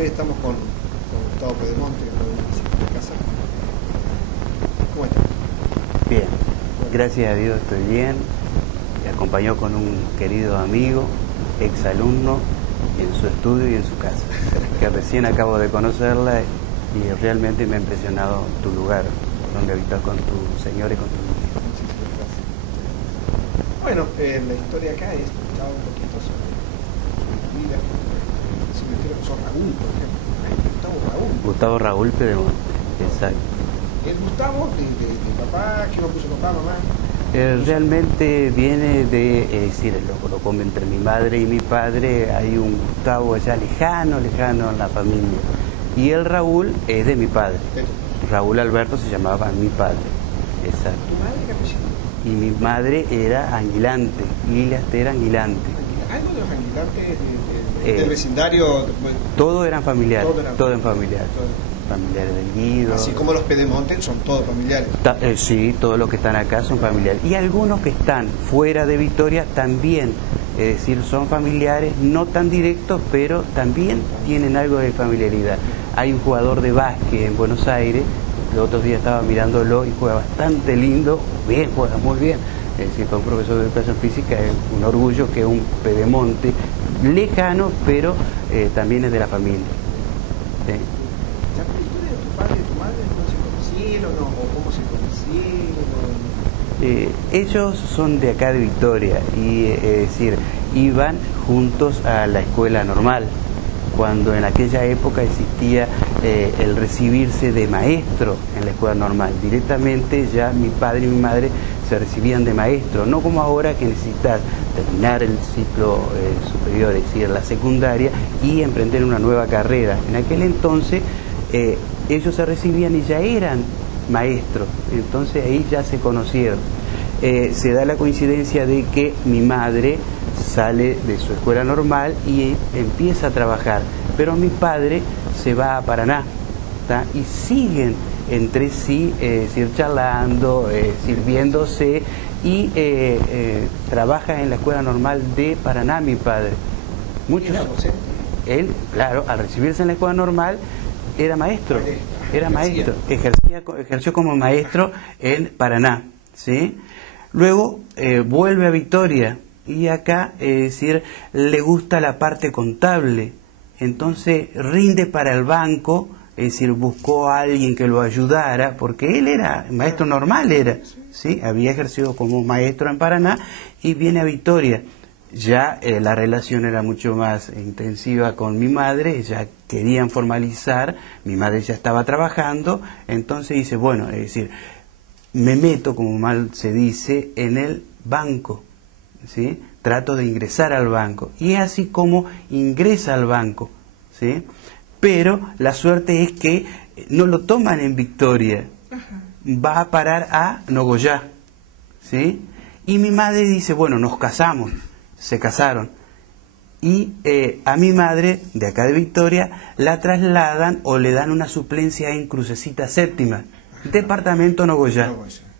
Hoy estamos con Gustavo Pedemonte, que nos visita en casa. ¿Cómo estás? Bien, gracias a Dios estoy bien. Me acompañó con un querido amigo, exalumno, en su estudio y en su casa, que recién acabo de conocerla y realmente me ha impresionado tu lugar, donde habitas con tu señor y con tu niña. Muchísimas gracias. Bueno, la historia acá es escuchaba un poquito sobre su vida. Si me quiero que sos Raúl, por ejemplo. Gustavo Raúl Pedemonte, exacto. ¿El Gustavo de papá? ¿Qué lo puso papá, mamá? Realmente viene de, es decir, lo como entre mi madre y mi padre hay un Gustavo allá lejano en la familia. Y el Raúl es de mi padre. Raúl Alberto se llamaba mi padre. Exacto. ¿Tu madre qué apellido? Y mi madre era Anguilante, Lilia Esther Anguilante. ¿Algo de los Anguilantes del vecindario? Todos eran familiares, Todo eran familiares. Familiares del Guido. Así como los Pedemonte son todos familiares. Sí, todos los que están acá son familiares. Y algunos que están fuera de Victoria también, es decir, son familiares, no tan directos, pero también tienen algo de familiaridad. Hay un jugador de básquet en Buenos Aires, los otros días estaba mirándolo y juega bastante lindo, bien, juega muy bien. Es decir, para un profesor de educación física es un orgullo que un Pedemonte lejano, pero también es de la familia. ¿Sí? ¿La historia de tu padre y tu madre no se conocieron o cómo se conocieron? Ellos son de acá de Victoria y es decir, iban juntos a la escuela normal, cuando en aquella época existía el recibirse de maestro en la escuela normal. Directamente ya mi padre y mi madre se recibían de maestro, no como ahora que necesitas terminar el ciclo superior, es decir, la secundaria, y emprender una nueva carrera. En aquel entonces ellos se recibían y ya eran maestros, entonces ahí ya se conocieron. Se da la coincidencia de que mi madre sale de su escuela normal y empieza a trabajar, pero mi padre se va a Paraná, ¿tá? Y siguen entre sí, charlando, sirviéndose, y trabaja en la escuela normal de Paraná mi padre. Muchos, él, claro, al recibirse en la escuela normal era maestro, ejerció como maestro en Paraná, ¿sí? Luego vuelve a Victoria y acá, es decir, le gusta la parte contable, entonces rinde para el banco, es decir, buscó a alguien que lo ayudara, porque él era maestro normal, ¿sí? Había ejercido como maestro en Paraná y viene a Victoria. Ya la relación era mucho más intensiva con mi madre, ya querían formalizar, mi madre ya estaba trabajando, entonces dice, bueno, es decir, me meto, como mal se dice, en el banco, ¿sí? Trato de ingresar al banco, y es así como ingresa al banco, ¿sí? Pero la suerte es que no lo toman en Victoria, va a parar a Nogoyá, ¿sí? Y mi madre dice, bueno, nos casamos, se casaron, y a mi madre, de acá de Victoria, la trasladan o le dan una suplencia en Crucecita Séptima, departamento Nogoyá,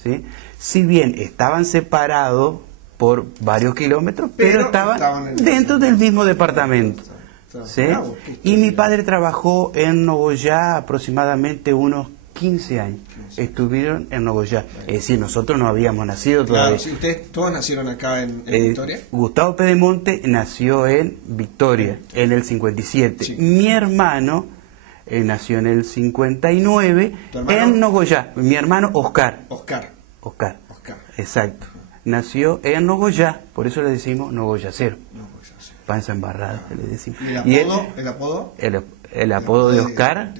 ¿sí? Si bien estaban separados por varios kilómetros, pero estaban dentro del mismo departamento, ¿sí? Y mi padre trabajó en Nogoyá aproximadamente unos 15 años. Estuvieron en Nogoyá. Es decir, nosotros no habíamos nacido todavía. Claro, sí, ustedes todos nacieron acá en Victoria. Gustavo Pedemonte nació en Victoria en el 57. Sí. Mi hermano nació en el 59 en Nogoyá. Mi hermano Oscar. Oscar. Exacto. Nació en Nogoyá, por eso le decimos nogoyacero. Panza embarrada, le decimos. ¿Y el apodo? El apodo de Oscar.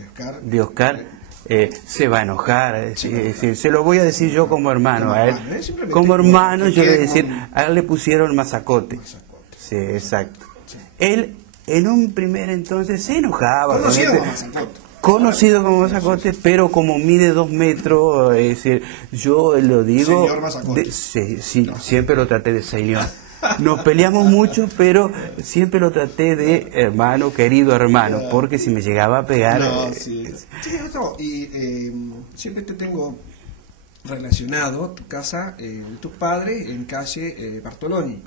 Se va a enojar, es decir, se lo voy a decir yo como hermano a él. Como hermano, yo le voy a decir, a él le pusieron Mazacote. Sí, exacto. Él, en un primer entonces, se enojaba. Conocido como Mazacote, pero como mide 2 metros, es decir, yo lo digo, señor Mazacote. Sí, siempre lo traté de señor. Nos peleamos mucho, pero siempre lo traté de hermano, querido hermano, porque si me llegaba a pegar... Y siempre te tengo relacionado tu casa, tus padres en calle Bartoloni.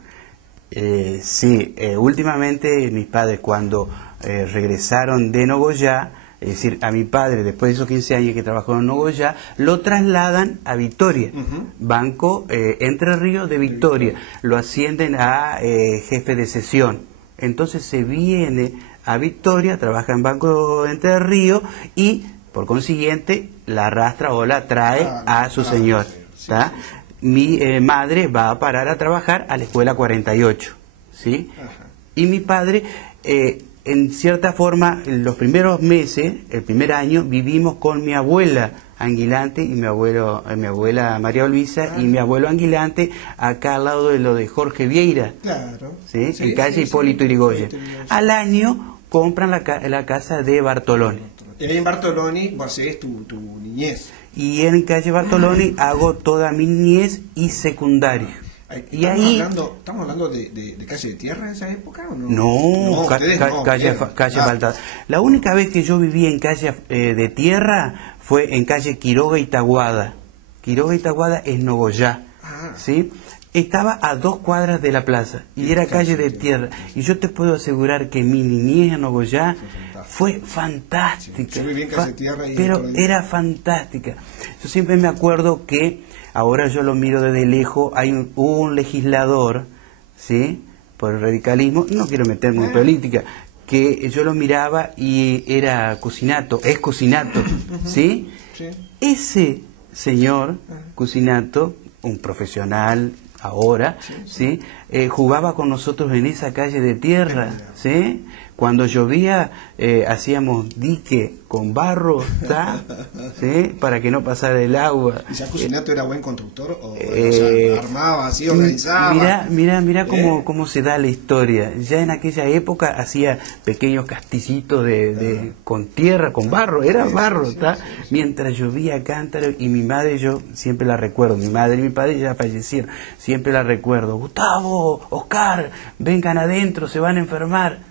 Sí, últimamente mis padres, cuando regresaron de Nogoyá, es decir, a mi padre, después de esos 15 años que trabajó en Nogoyá, lo trasladan a Victoria, Banco Entre Ríos de Victoria, lo ascienden a jefe de sesión. Entonces se viene a Victoria, trabaja en Banco Entre Ríos y, por consiguiente, la arrastra o la trae a su señor. ¿Tá? Mi madre va a parar a trabajar a la escuela 48, ¿sí? Y mi padre... en cierta forma, en los primeros meses, el primer año, vivimos con mi abuela Anguilante y mi abuela María Luisa y mi abuelo Anguilante, acá al lado de lo de Jorge Vieira, claro. ¿sí? En calle Hipólito Yrigoyen. Al año compran la casa de Bartoloni. Y ahí en Bartoloni vos hacés tu niñez. Y en calle Bartoloni hago toda mi niñez y secundario. Y ahí ¿Estamos hablando de calle de tierra en esa época o no? No, calle asfaltada. La única vez que yo viví en calle de tierra fue en calle Quiroga y Taguada. Quiroga y Taguada es Nogoyá, ¿sí? Estaba a 2 cuadras de la plaza y era calle de tierra. Y yo te puedo asegurar que mi niñez en Nogoyá fue fantástica. Yo viví en calle de tierra pero era fantástica. Yo siempre me acuerdo que ahora yo lo miro desde lejos, hay un legislador, ¿sí? Por el radicalismo, no quiero meterme en política, que yo lo miraba y era Cusinato, es Cusinato, ¿sí? Ese señor Cusinato, un profesional ahora, ¿sí? Jugaba con nosotros en esa calle de tierra, ¿sí? Cuando llovía hacíamos dique con barro, ¿sí? Para que no pasara el agua. ¿Y ya Cusinato era buen constructor o sea, armaba así, organizaba? Mira cómo se da la historia. Ya en aquella época hacía pequeños castillitos con tierra, con barro, era barro, mientras llovía cántaro. Y mi madre, yo siempre la recuerdo, mi madre y mi padre ya fallecieron, siempre la recuerdo: Gustavo, Oscar, vengan adentro, se van a enfermar.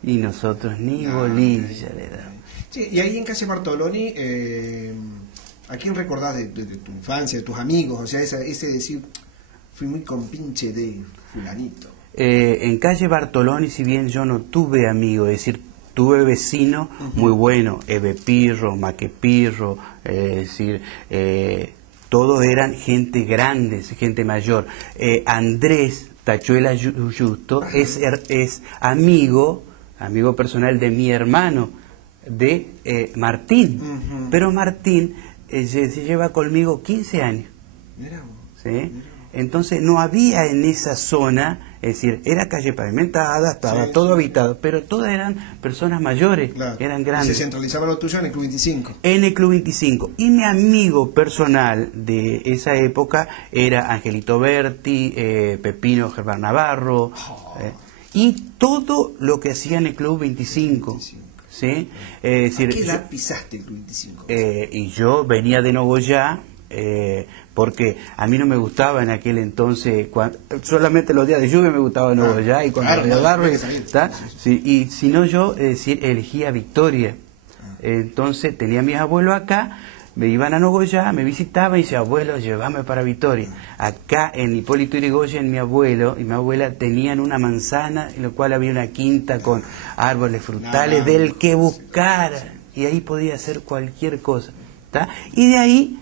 Y nosotros ni bolilla le damos. Sí, y ahí en calle Bartoloni, ¿a quién recordás de tu infancia, de tus amigos? O sea, ese decir, fui muy compinche de fulanito. En calle Bartoloni, si bien yo no tuve amigos, es decir, tuve vecinos muy buenos, Eve Pirro, Maque Pirro, es decir, todos eran gente grande, gente mayor. Andrés Tachuela Justo es amigo personal de mi hermano, de Martín. Pero Martín se lleva conmigo 15 años. ¿Sí? Entonces no había en esa zona, es decir, era calle pavimentada, estaba todo habitado, pero todas eran personas mayores, eran grandes. ¿Se centralizaba lo tuyo en el Club 25? En el Club 25. Y mi amigo personal de esa época era Angelito Berti, Pepino Germán Navarro, y todo lo que hacía en el Club 25. ¿Sí? Decir, ¿a qué edad pisaste el Club 25? Y yo venía de Nogoyá, porque a mí no me gustaba en aquel entonces, solamente los días de lluvia me gustaba Nogoyá, y cuando había barro, y si no yo elegía Victoria. Entonces tenía a mis abuelos acá, me iban a Nogoyá, me visitaban y decía: abuelo, llévame para Victoria. Acá en Hipólito Yrigoyen, mi abuelo y mi abuela tenían una manzana, en la cual había una quinta con árboles frutales del que buscara, y ahí podía hacer cualquier cosa. Y de ahí,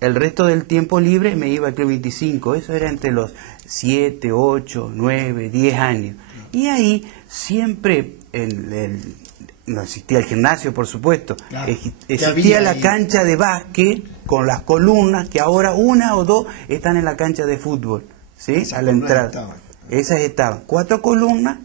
el resto del tiempo libre me iba al Club 25, eso era entre los 7, 8, 9, 10 años. Y ahí siempre, no existía el gimnasio, por supuesto, existía la cancha de básquet con las columnas, que ahora 1 o 2 están en la cancha de fútbol, ¿sí? A la entrada. Esas estaban, 4 columnas,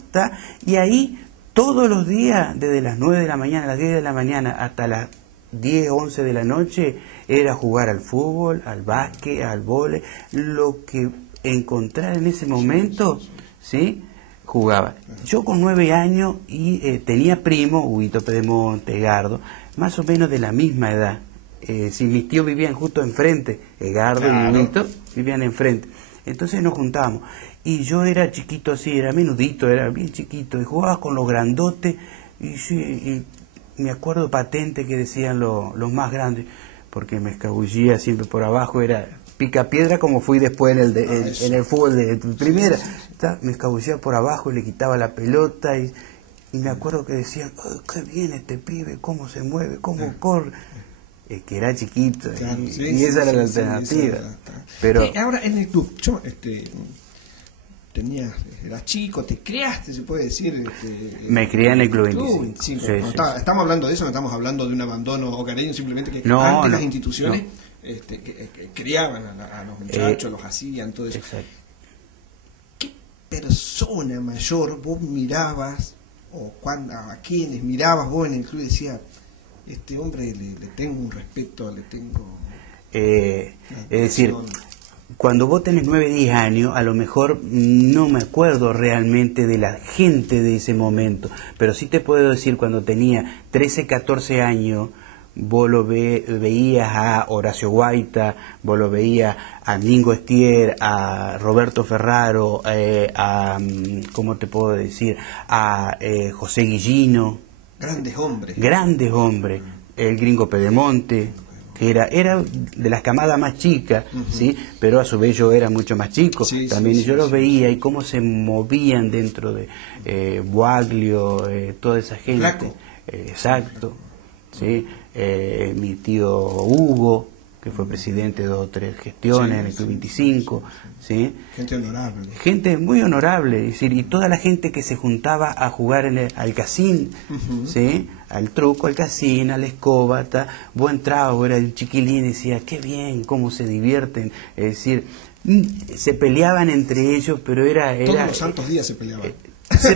y ahí todos los días, desde las 9 de la mañana, a las 10 de la mañana, hasta las 10, 11 de la noche, era jugar al fútbol, al básquet, al vóley, lo que encontrar en ese momento, ¿sí? Jugaba. Yo con 9 años y tenía primo, Huguito Pedemonte, Egardo, más o menos de la misma edad. Si mis tíos vivían justo enfrente, Egardo y Huguito vivían enfrente. Entonces nos juntábamos. Y yo era chiquito así, era menudito, era bien chiquito, y jugaba con los grandotes, y me acuerdo patente que decían los más grandes, porque me escabullía siempre por abajo, era pica piedra, como fui después en el fútbol de primera. Me escabullía por abajo y le quitaba la pelota, y y me acuerdo que decían, oh, qué bien este pibe, cómo se mueve, cómo corre. Que era chiquito, claro, y esa era la alternativa. Pero ahora en el club, yo eras chico, te criaste, se puede decir. Me crié en el Club 25. Sí, estamos hablando de eso, no estamos hablando de un abandono hogareño, simplemente que no, antes no, las instituciones no. Que criaban a los muchachos, los hacían, todo eso. Exacto. ¿Qué persona mayor vos mirabas, o a quienes mirabas vos en el club y decías, este hombre le tengo un respeto, le tengo... es decir, cuando vos tenés 9, 10 años, a lo mejor no me acuerdo realmente de la gente de ese momento, pero sí te puedo decir, cuando tenía 13, 14 años, vos lo veías a Horacio Guaita, vos lo veías a Mingo Estier, a Roberto Ferraro, ¿cómo te puedo decir? A José Guillino. Grandes hombres. Grandes hombres. El Gringo Pedemonte, que era de las camadas más chicas, ¿sí? Pero a su vez yo era mucho más chico también, y yo los veía y cómo se movían dentro de Boaglio, toda esa gente. Flaco. Exacto, ¿sí? Mi tío Hugo, que fue presidente de 2 o 3 gestiones en el Club 25, ¿sí? Gente honorable. Gente muy honorable, es decir, y toda la gente que se juntaba a jugar al casín, ¿sí? Al truco, al casín, al escóbata, buen trago, era el chiquilín, decía, qué bien, cómo se divierten, es decir, se peleaban entre ellos, pero era todos los santos días se peleaban. Se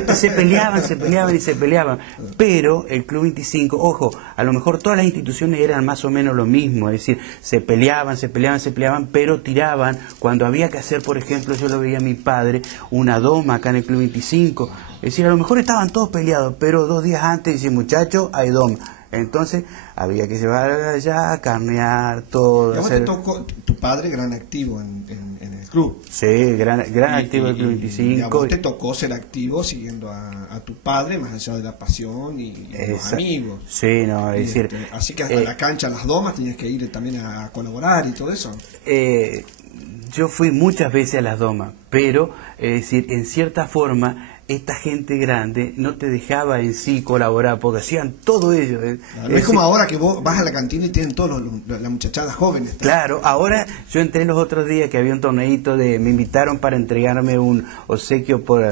peleaban, pero el Club 25, ojo, a lo mejor todas las instituciones eran más o menos lo mismo, es decir, se peleaban, pero tiraban, cuando había que hacer, por ejemplo, yo lo veía a mi padre, una doma acá en el Club 25, es decir, a lo mejor estaban todos peleados, pero 2 días antes dice, muchachos, hay doma. Entonces había que llevar allá, carnear, todo. Y a vos te tocó, tu padre, gran activo en el club. Sí, gran activo del Club 25. Y a vos te tocó ser activo siguiendo a tu padre, más allá de la pasión y los amigos. Sí, no, es decir... así que hasta la cancha, a las domas, tenías que ir también a colaborar y todo eso. Yo fui muchas veces a las domas, pero, es decir, en cierta forma... esta gente grande no te dejaba en sí colaborar, porque hacían todo ello. No es como ahora que vos vas a la cantina y tienen todas las muchachadas jóvenes. Claro, ahora yo entré los otros días que había un torneito me invitaron para entregarme un obsequio por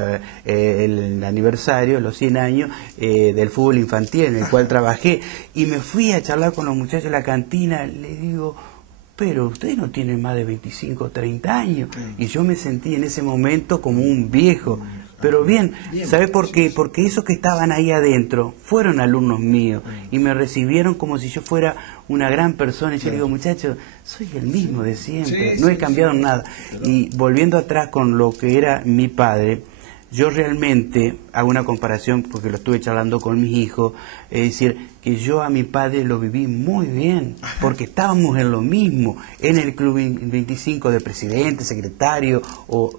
el aniversario, los 100 años del fútbol infantil en el cual trabajé, y me fui a charlar con los muchachos de la cantina, les digo... pero ustedes no tienen más de 25 o 30 años. Y yo me sentí en ese momento como un viejo. Pero bien, ¿sabes por qué? Porque esos que estaban ahí adentro fueron alumnos míos y me recibieron como si yo fuera una gran persona. Y yo digo, muchachos, soy el mismo de siempre, no he cambiado nada. Y volviendo atrás con lo que era mi padre, yo realmente hago una comparación porque lo estuve charlando con mis hijos, es decir, que yo a mi padre lo viví muy bien, porque estábamos en lo mismo, en el Club 25 de presidente, secretario o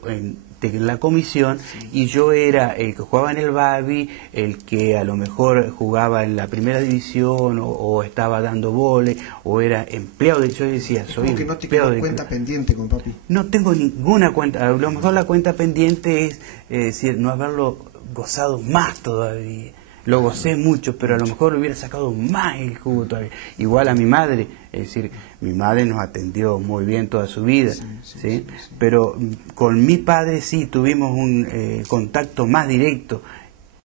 de la comisión, y yo era el que jugaba en el Babi, el que a lo mejor jugaba en la primera división o estaba dando vole, o era empleado de... Yo decía, soy que no te quedó cuenta pendiente con papi. No tengo ninguna cuenta, a lo mejor la cuenta pendiente es decir, no haberlo gozado más todavía. Lo gocé mucho, pero a lo mejor le hubiera sacado más el jugo todavía. Igual a mi madre, es decir, mi madre nos atendió muy bien toda su vida, ¿sí? Pero con mi padre sí tuvimos un contacto más directo,